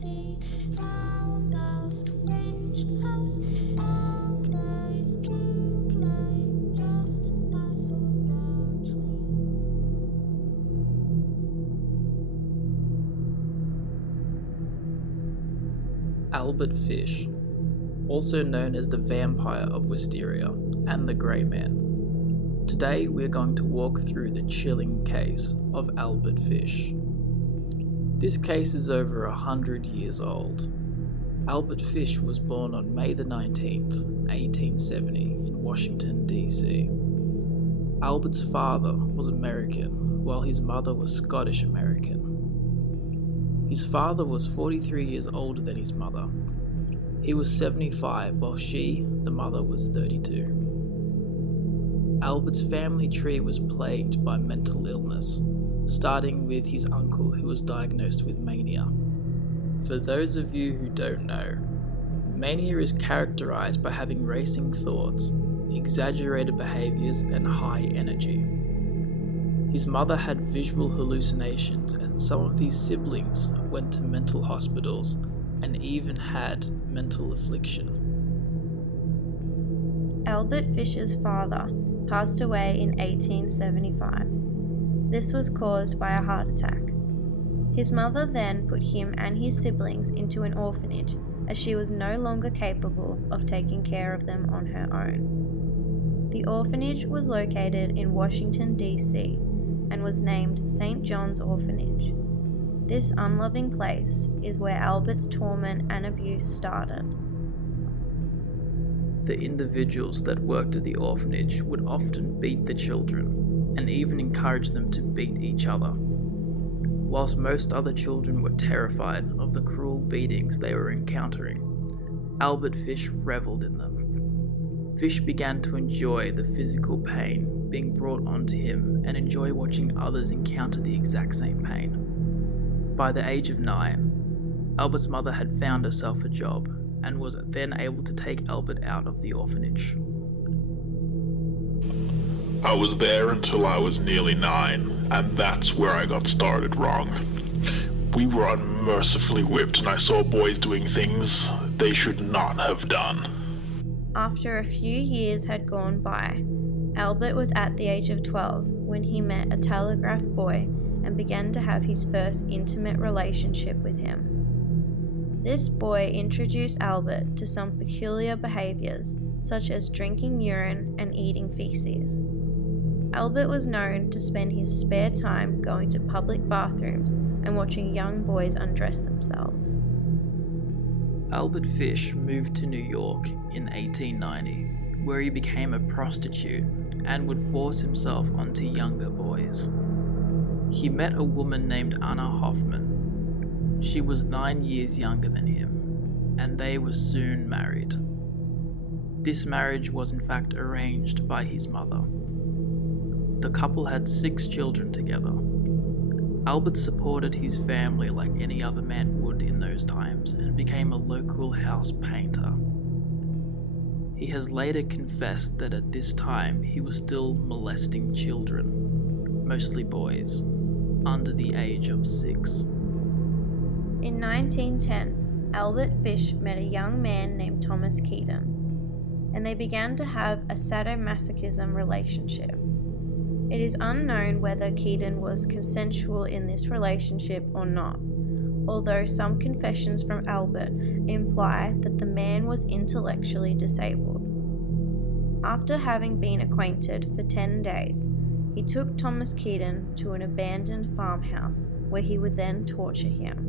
DC. Now a ghost fringe house. All plays to play just as largely. Albert Fish, also known as the Vampire of Wysteria and the Grey Man. Today we're going to walk through the chilling case of Albert Fish. This case is over 100 years old. Albert Fish was born on May the 19th, 1870 in Washington, D.C. Albert's father was American, while his mother was Scottish American. His father was 43 years older than his mother. He was 75, while she, the mother, was 32. Albert's family tree was plagued by mental illness, starting with his uncle who was diagnosed with mania. For those of you who don't know, mania is characterized by having racing thoughts, exaggerated behaviors, and high energy. His mother had visual hallucinations, and some of his siblings went to mental hospitals and even had mental affliction. Albert Fish's father passed away in 1875. This was caused by a heart attack. His mother then put him and his siblings into an orphanage as she was no longer capable of taking care of them on her own. The orphanage was located in Washington, D.C. and was named St. John's Orphanage. This unloving place is where Albert's torment and abuse started. The individuals that worked at the orphanage would often beat the children and even encourage them to beat each other. Whilst most other children were terrified of the cruel beatings they were encountering, Albert Fish reveled in them. Fish began to enjoy the physical pain being brought onto him and enjoy watching others encounter the exact same pain. By the age of 9, Albert's mother had found herself a job and was then able to take Albert out of the orphanage. I was there until I was nearly 9, and that's where I got started wrong. We were unmercifully whipped, and I saw boys doing things they should not have done. After a few years had gone by, Albert was at the age of 12 when he met a telegraph boy and began to have his first intimate relationship with him. This boy introduced Albert to some peculiar behaviors, such as drinking urine and eating feces. Albert was known to spend his spare time going to public bathrooms and watching young boys undress themselves. Albert Fish moved to New York in 1890, where he became a prostitute and would force himself onto younger boys. He met a woman named Anna Hoffman. She was 9 years younger than him, and they were soon married. This marriage was in fact arranged by his mother. The couple had 6 children together. Albert supported his family like any other man would in those times and became a local house painter. He has later confessed that at this time he was still molesting children, mostly boys, under the age of 6. In 1910, Albert Fish met a young man named Thomas Keaton, and they began to have a sadomasochism relationship. It is unknown whether Keaton was consensual in this relationship or not, although some confessions from Albert imply that the man was intellectually disabled. After having been acquainted for 10 days, he took Thomas Keaton to an abandoned farmhouse where he would then torture him.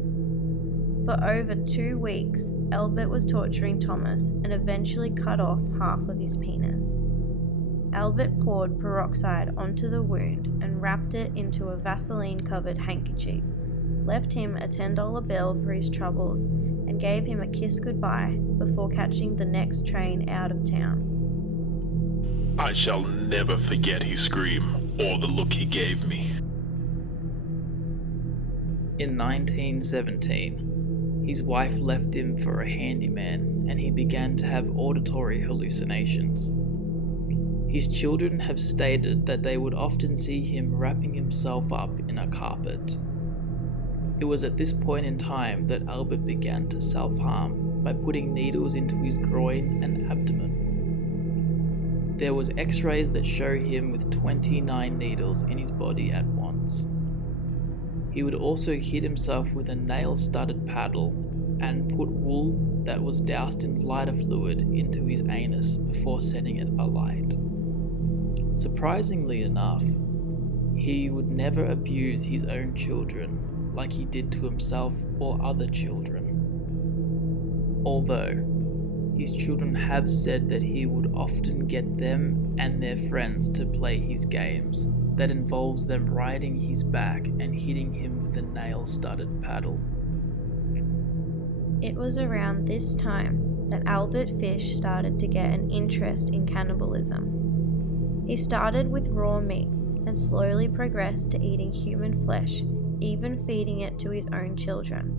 For over 2 weeks, Albert was torturing Thomas and eventually cut off half of his penis. Albert poured peroxide onto the wound and wrapped it into a Vaseline-covered handkerchief, left him a $10 bill for his troubles, and gave him a kiss goodbye before catching the next train out of town. I shall never forget his scream or the look he gave me. In 1917, his wife left him for a handyman and he began to have auditory hallucinations. His children have stated that they would often see him wrapping himself up in a carpet. It was at this point in time that Albert began to self-harm by putting needles into his groin and abdomen. There was x-rays that show him with 29 needles in his body at once. He would also hit himself with a nail-studded paddle and put wool that was doused in lighter fluid into his anus before setting it alight. Surprisingly enough, he would never abuse his own children like he did to himself or other children. Although, his children have said that he would often get them and their friends to play his games that involves them riding his back and hitting him with a nail-studded paddle. It was around this time that Albert Fish started to get an interest in cannibalism. He started with raw meat and slowly progressed to eating human flesh, even feeding it to his own children.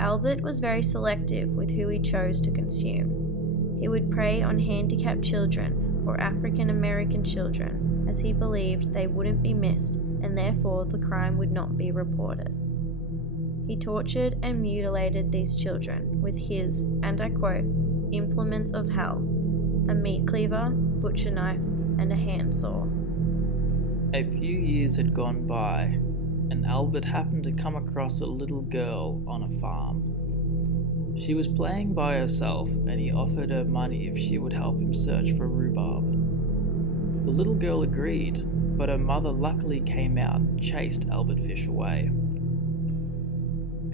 Albert was very selective with who he chose to consume. He would prey on handicapped children or African American children, as he believed they wouldn't be missed and therefore the crime would not be reported. He tortured and mutilated these children with his, and I quote, implements of hell, a meat cleaver, butcher knife, and a handsaw. A few years had gone by, and Albert happened to come across a little girl on a farm. She was playing by herself, and he offered her money if she would help him search for rhubarb. The little girl agreed, but her mother luckily came out and chased Albert Fish away.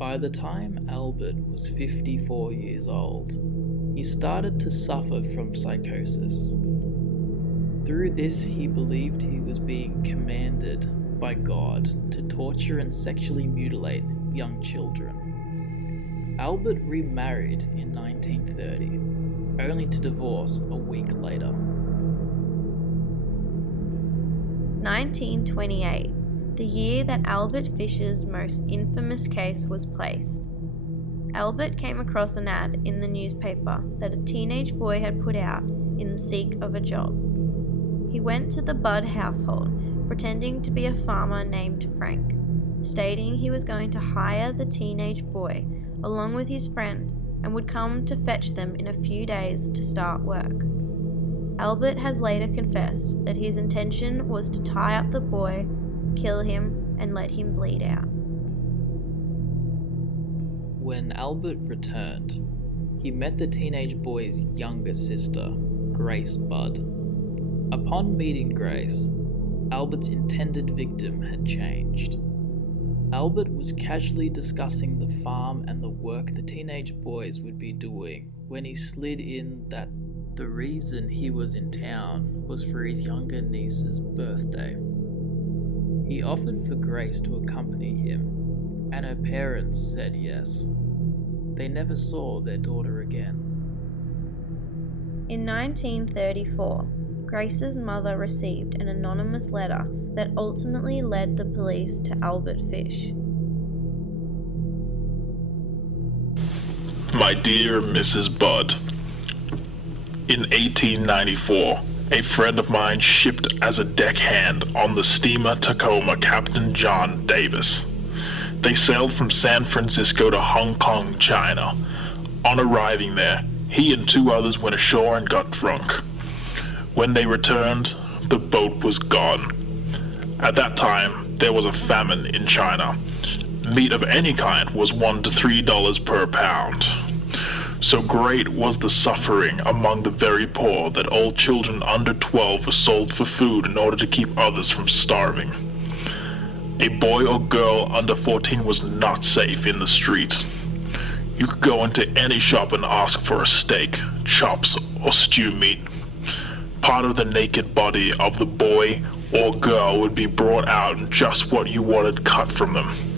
By the time Albert was 54 years old, he started to suffer from psychosis. Through this, he believed he was being commanded by God to torture and sexually mutilate young children. Albert remarried in 1930, only to divorce a week later. 1928, the year that Albert Fish's most infamous case was placed. Albert came across an ad in the newspaper that a teenage boy had put out in seek of a job. He went to the Budd household, pretending to be a farmer named Frank, stating he was going to hire the teenage boy along with his friend and would come to fetch them in a few days to start work. Albert has later confessed that his intention was to tie up the boy, kill him, and let him bleed out. When Albert returned, he met the teenage boy's younger sister, Grace Budd. Upon meeting Grace, Albert's intended victim had changed. Albert was casually discussing the farm and the work the teenage boys would be doing when he slid in that the reason he was in town was for his younger niece's birthday. He offered for Grace to accompany him, and her parents said yes. They never saw their daughter again. In 1934, Grace's mother received an anonymous letter that ultimately led the police to Albert Fish. My dear Mrs. Budd, in 1894, a friend of mine shipped as a deckhand on the steamer Tacoma Captain John Davis. They sailed from San Francisco to Hong Kong, China. On arriving there, he and two others went ashore and got drunk. When they returned, the boat was gone. At that time, there was a famine in China. Meat of any kind was $1 to $3 per pound. So great was the suffering among the very poor that all children under 12 were sold for food in order to keep others from starving. A boy or girl under 14 was not safe in the street. You could go into any shop and ask for a steak, chops, or stew meat. Part of the naked body of the boy or girl would be brought out and just what you wanted cut from them.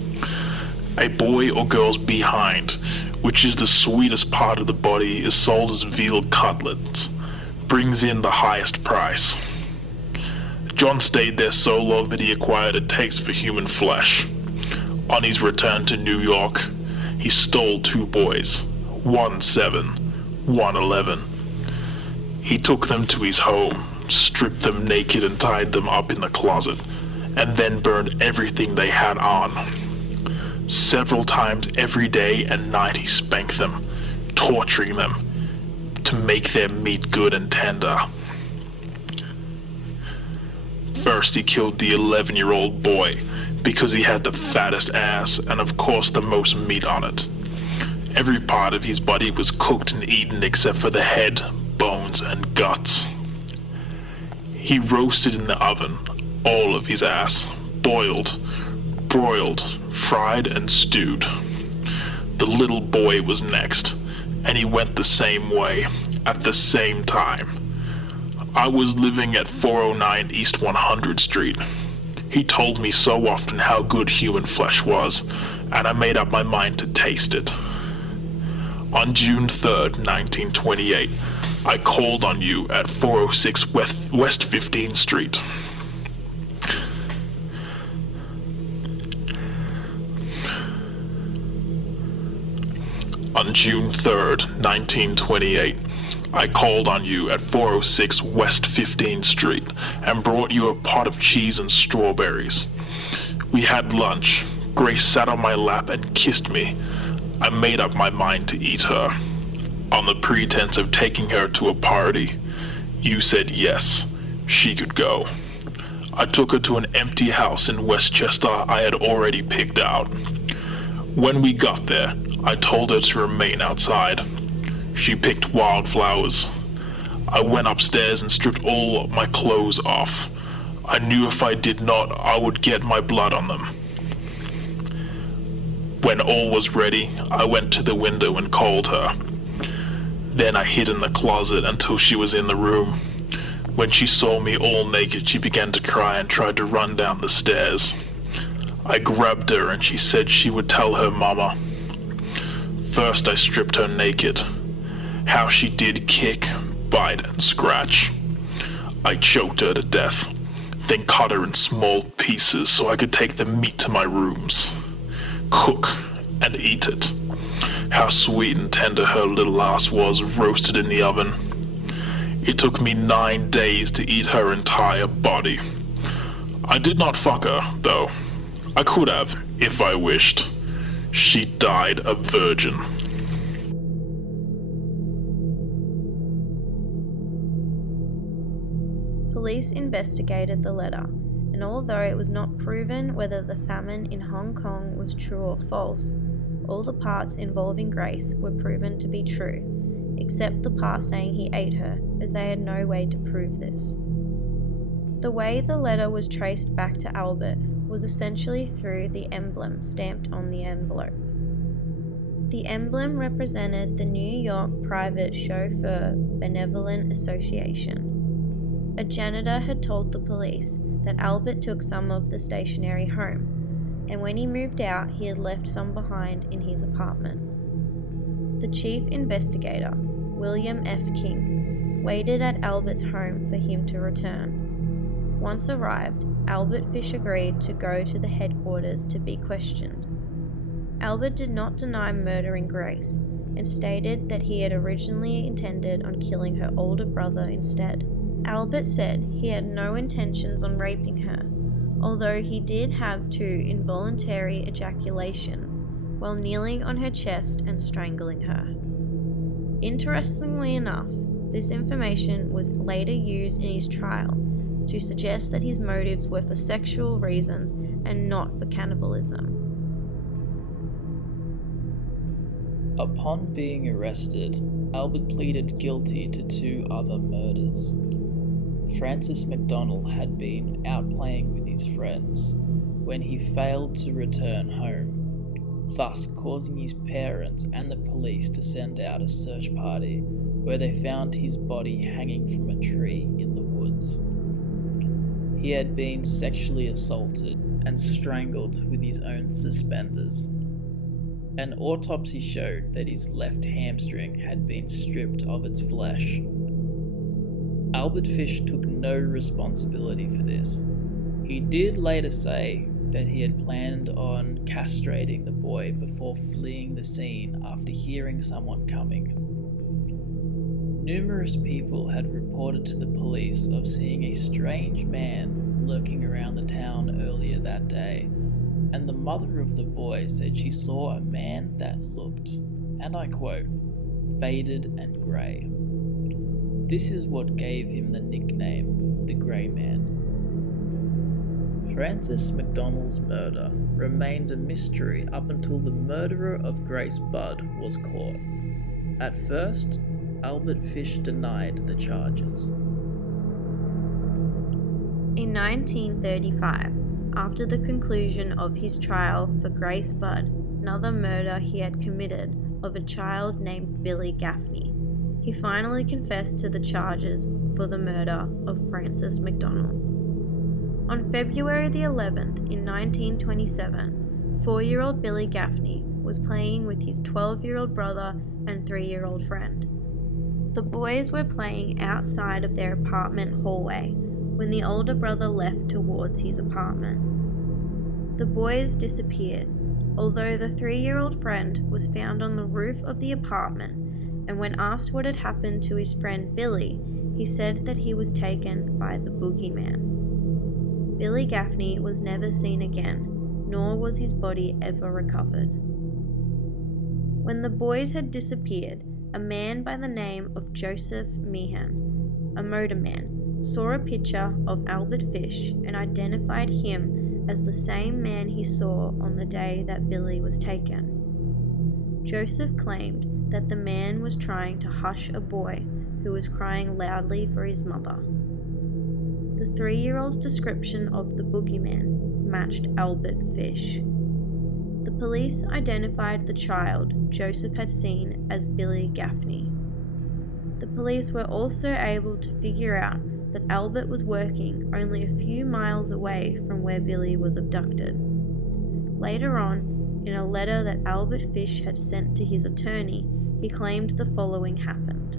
A boy or girl's behind, which is the sweetest part of the body, is sold as veal cutlets, brings in the highest price. John stayed there so long that he acquired a taste for human flesh. On his return to New York, he stole two boys, one 7, one 11. He took them to his home, stripped them naked and tied them up in the closet, and then burned everything they had on. Several times every day and night he spanked them, torturing them to make their meat good and tender. First he killed the 11-year-old boy because he had the fattest ass and of course the most meat on it. Every part of his body was cooked and eaten except for the head, bones, and guts. He roasted in the oven all of his ass, boiled, broiled, fried, and stewed. The little boy was next, and he went the same way, at the same time. I was living at 409 East 100th Street. He told me so often how good human flesh was, and I made up my mind to taste it. On June 3rd, 1928, I called on you at 406 West 15th Street. On June 3rd, 1928, I called on you at 406 West 15th Street and brought you a pot of cheese and strawberries. We had lunch. Grace sat on my lap and kissed me. I made up my mind to eat her. On the pretense of taking her to a party, you said yes, she could go. I took her to an empty house in Westchester I had already picked out. When we got there, I told her to remain outside. She picked wildflowers. I went upstairs and stripped all my clothes off. I knew if I did not, I would get my blood on them. When all was ready, I went to the window and called her. Then I hid in the closet until she was in the room. When she saw me all naked, she began to cry and tried to run down the stairs. I grabbed her and she said she would tell her mama. First I stripped her naked. How she did kick, bite, and scratch. I choked her to death, then cut her in small pieces so I could take the meat to my rooms, cook, and eat it. How sweet and tender her little ass was, roasted in the oven. It took me 9 days to eat her entire body. I did not fuck her, though. I could have, if I wished. She died a virgin. Police investigated the letter, and although it was not proven whether the famine in Hong Kong was true or false, all the parts involving Grace were proven to be true, except the part saying he ate her, as they had no way to prove this. The way the letter was traced back to Albert was essentially through the emblem stamped on the envelope. The emblem represented the New York Private Chauffeur Benevolent Association. A janitor had told the police that Albert took some of the stationery home, and when he moved out, he had left some behind in his apartment. The chief investigator, William F. King, waited at Albert's home for him to return. Once arrived, Albert Fish agreed to go to the headquarters to be questioned. Albert did not deny murdering Grace, and stated that he had originally intended on killing her older brother instead. Albert said he had no intentions on raping her, although he did have 2 involuntary ejaculations while kneeling on her chest and strangling her. Interestingly enough, this information was later used in his trial to suggest that his motives were for sexual reasons and not for cannibalism. Upon being arrested, Albert pleaded guilty to 2 other murders. Francis McDonnell had been out playing with his friends when he failed to return home, thus causing his parents and the police to send out a search party where they found his body hanging from a tree in the woods. He had been sexually assaulted and strangled with his own suspenders. An autopsy showed that his left hamstring had been stripped of its flesh. Albert Fish took no responsibility for this. He did later say that he had planned on castrating the boy before fleeing the scene after hearing someone coming. Numerous people had reported to the police of seeing a strange man lurking around the town earlier that day, and the mother of the boy said she saw a man that looked, and I quote, faded and grey. This is what gave him the nickname, the Grey Man. Francis McDonald's murder remained a mystery up until the murderer of Grace Budd was caught. At first, Albert Fish denied the charges. In 1935, after the conclusion of his trial for Grace Budd, another murder he had committed of a child named Billy Gaffney, he finally confessed to the charges for the murder of Francis McDonald. On February the 11th in 1927, 4-year-old Billy Gaffney was playing with his 12-year-old brother and 3-year-old friend. The boys were playing outside of their apartment hallway when the older brother left towards his apartment. The boys disappeared, although the 3-year-old friend was found on the roof of the apartment, and when asked what had happened to his friend Billy, he said that he was taken by the boogeyman. Billy Gaffney was never seen again, nor was his body ever recovered. When the boys had disappeared, a man by the name of Joseph Meehan, a motorman, saw a picture of Albert Fish and identified him as the same man he saw on the day that Billy was taken. Joseph claimed that the man was trying to hush a boy who was crying loudly for his mother. The 3-year-old's description of the boogeyman matched Albert Fish. The police identified the child Joseph had seen as Billy Gaffney. The police were also able to figure out that Albert was working only a few miles away from where Billy was abducted. Later on, in a letter that Albert Fish had sent to his attorney, he claimed the following happened.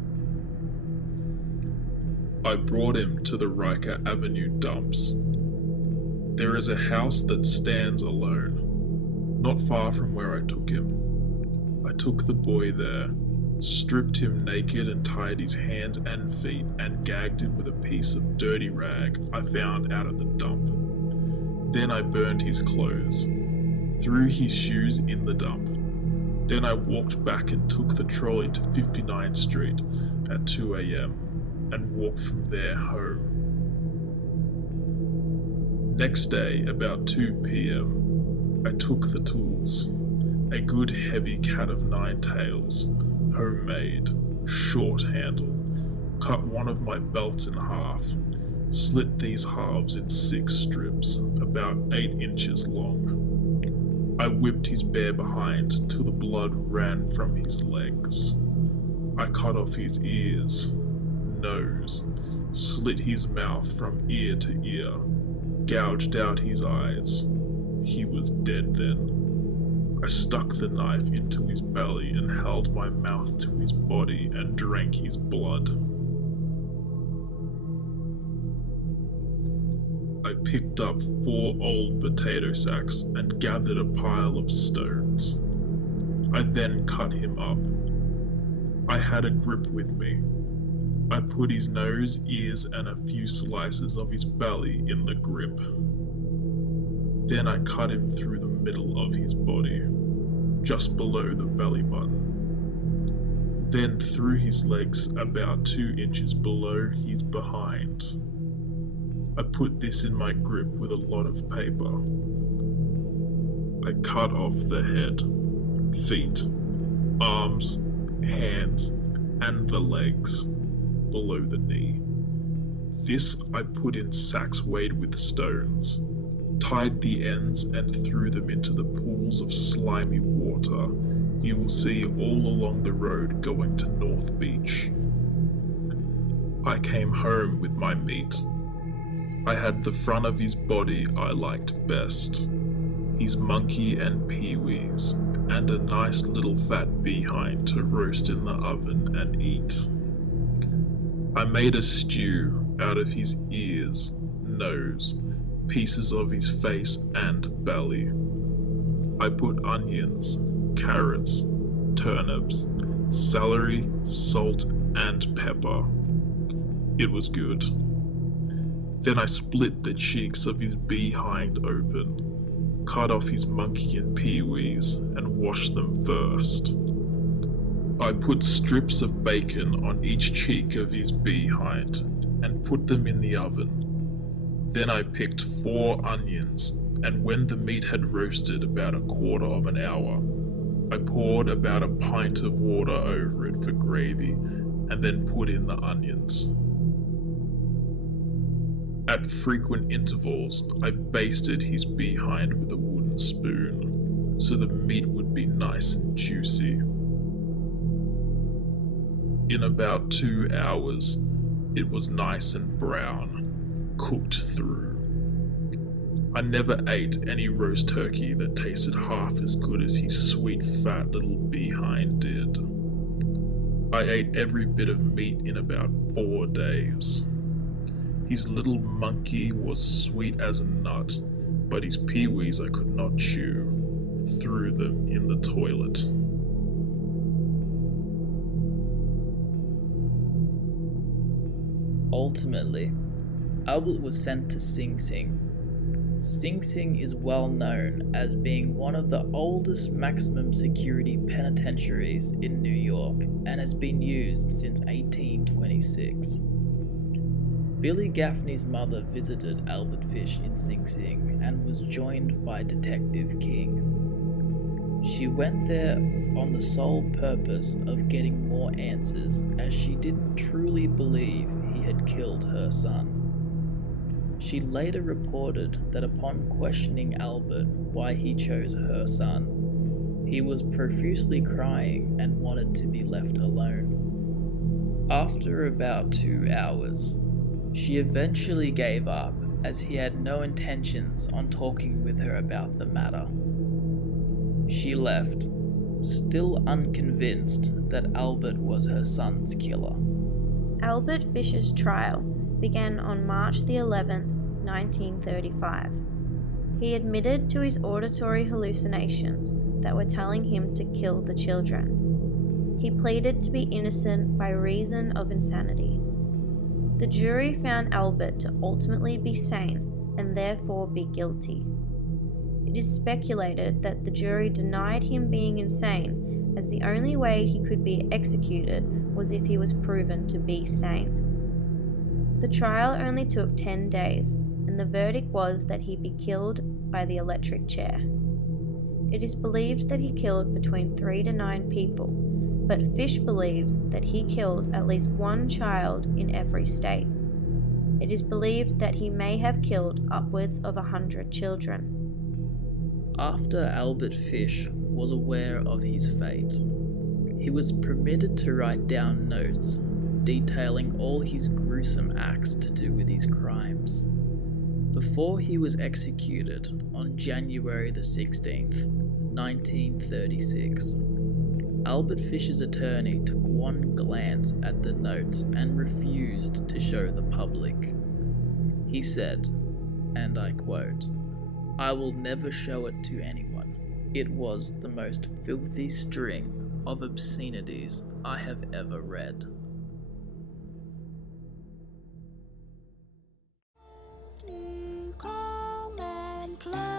I brought him to the Riker Avenue dumps. There is a house that stands alone, not far from where I took him. I took the boy there, stripped him naked and tied his hands and feet and gagged him with a piece of dirty rag I found out of the dump. Then I burned his clothes, threw his shoes in the dump. Then I walked back and took the trolley to 59th Street at 2 a.m. and walked from there home. Next day, about 2 p.m., I took the tools, a good heavy cat of 9 tails, homemade, short handle, cut one of my belts in half, slit these halves in 6 strips, about 8 inches long. I whipped his bare behind till the blood ran from his legs. I cut off his ears, nose, slit his mouth from ear to ear, gouged out his eyes. He was dead then. I stuck the knife into his belly and held my mouth to his body and drank his blood. I picked up 4 old potato sacks and gathered a pile of stones. I then cut him up. I had a grip with me. I put his nose, ears, and a few slices of his belly in the grip. Then I cut him through the middle of his body, just below the belly button. Then through his legs about 2 inches below his behind. I put this in my grip with a lot of paper. I cut off the head, feet, arms, hands, and the legs below the knee. This I put in sacks weighed with stones, tied the ends and threw them into the pools of slimy water you will see all along the road going to North Beach. I came home with my meat. I had the front of his body I liked best, his monkey and peewees, and a nice little fat behind to roast in the oven and eat. I made a stew out of his ears, nose, pieces of his face and belly. I put onions, carrots, turnips, celery, salt, and pepper. It was good. Then I split the cheeks of his behind open, cut off his monkey and peewees and washed them first. I put strips of bacon on each cheek of his behind and put them in the oven. Then I picked 4 onions, and when the meat had roasted about a quarter of an hour, I poured about a pint of water over it for gravy and then put in the onions. At frequent intervals, I basted his behind with a wooden spoon so the meat would be nice and juicy. In about 2 hours, it was nice and brown, cooked through. I never ate any roast turkey that tasted half as good as his sweet fat little behind did. I ate every bit of meat in about 4 days. His little monkey was sweet as a nut, but his peewees I could not chew. Threw them in the toilet. Ultimately, Albert was sent to Sing Sing. Sing Sing is well known as being one of the oldest maximum security penitentiaries in New York and has been used since 1826. Billy Gaffney's mother visited Albert Fish in Sing Sing and was joined by Detective King. She went there on the sole purpose of getting more answers, as she didn't truly believe he had killed her son. She later reported that upon questioning Albert why he chose her son, he was profusely crying and wanted to be left alone. After about 2 hours, she eventually gave up, as he had no intentions on talking with her about the matter. She left, still unconvinced that Albert was her son's killer. Albert Fish's trial began on March the 11th, 1935. He admitted to his auditory hallucinations that were telling him to kill the children. He pleaded to be innocent by reason of insanity. The jury found Albert to ultimately be sane and therefore be guilty. It is speculated that the jury denied him being insane, as the only way he could be executed was if he was proven to be sane. The trial only took 10 days, and the verdict was that he be killed by the electric chair. It is believed that he killed between 3 to 9 people, but Fish believes that he killed at least 1 child in every state. It is believed that he may have killed upwards of 100 children. After Albert Fish was aware of his fate, he was permitted to write down notes detailing all his gruesome acts to do with his crimes. Before he was executed on January the 16th, 1936, Albert Fish's attorney took one glance at the notes and refused to show the public. He said, and I quote, "I will never show it to anyone. It was the most filthy string of obscenities I have ever read." To come and play.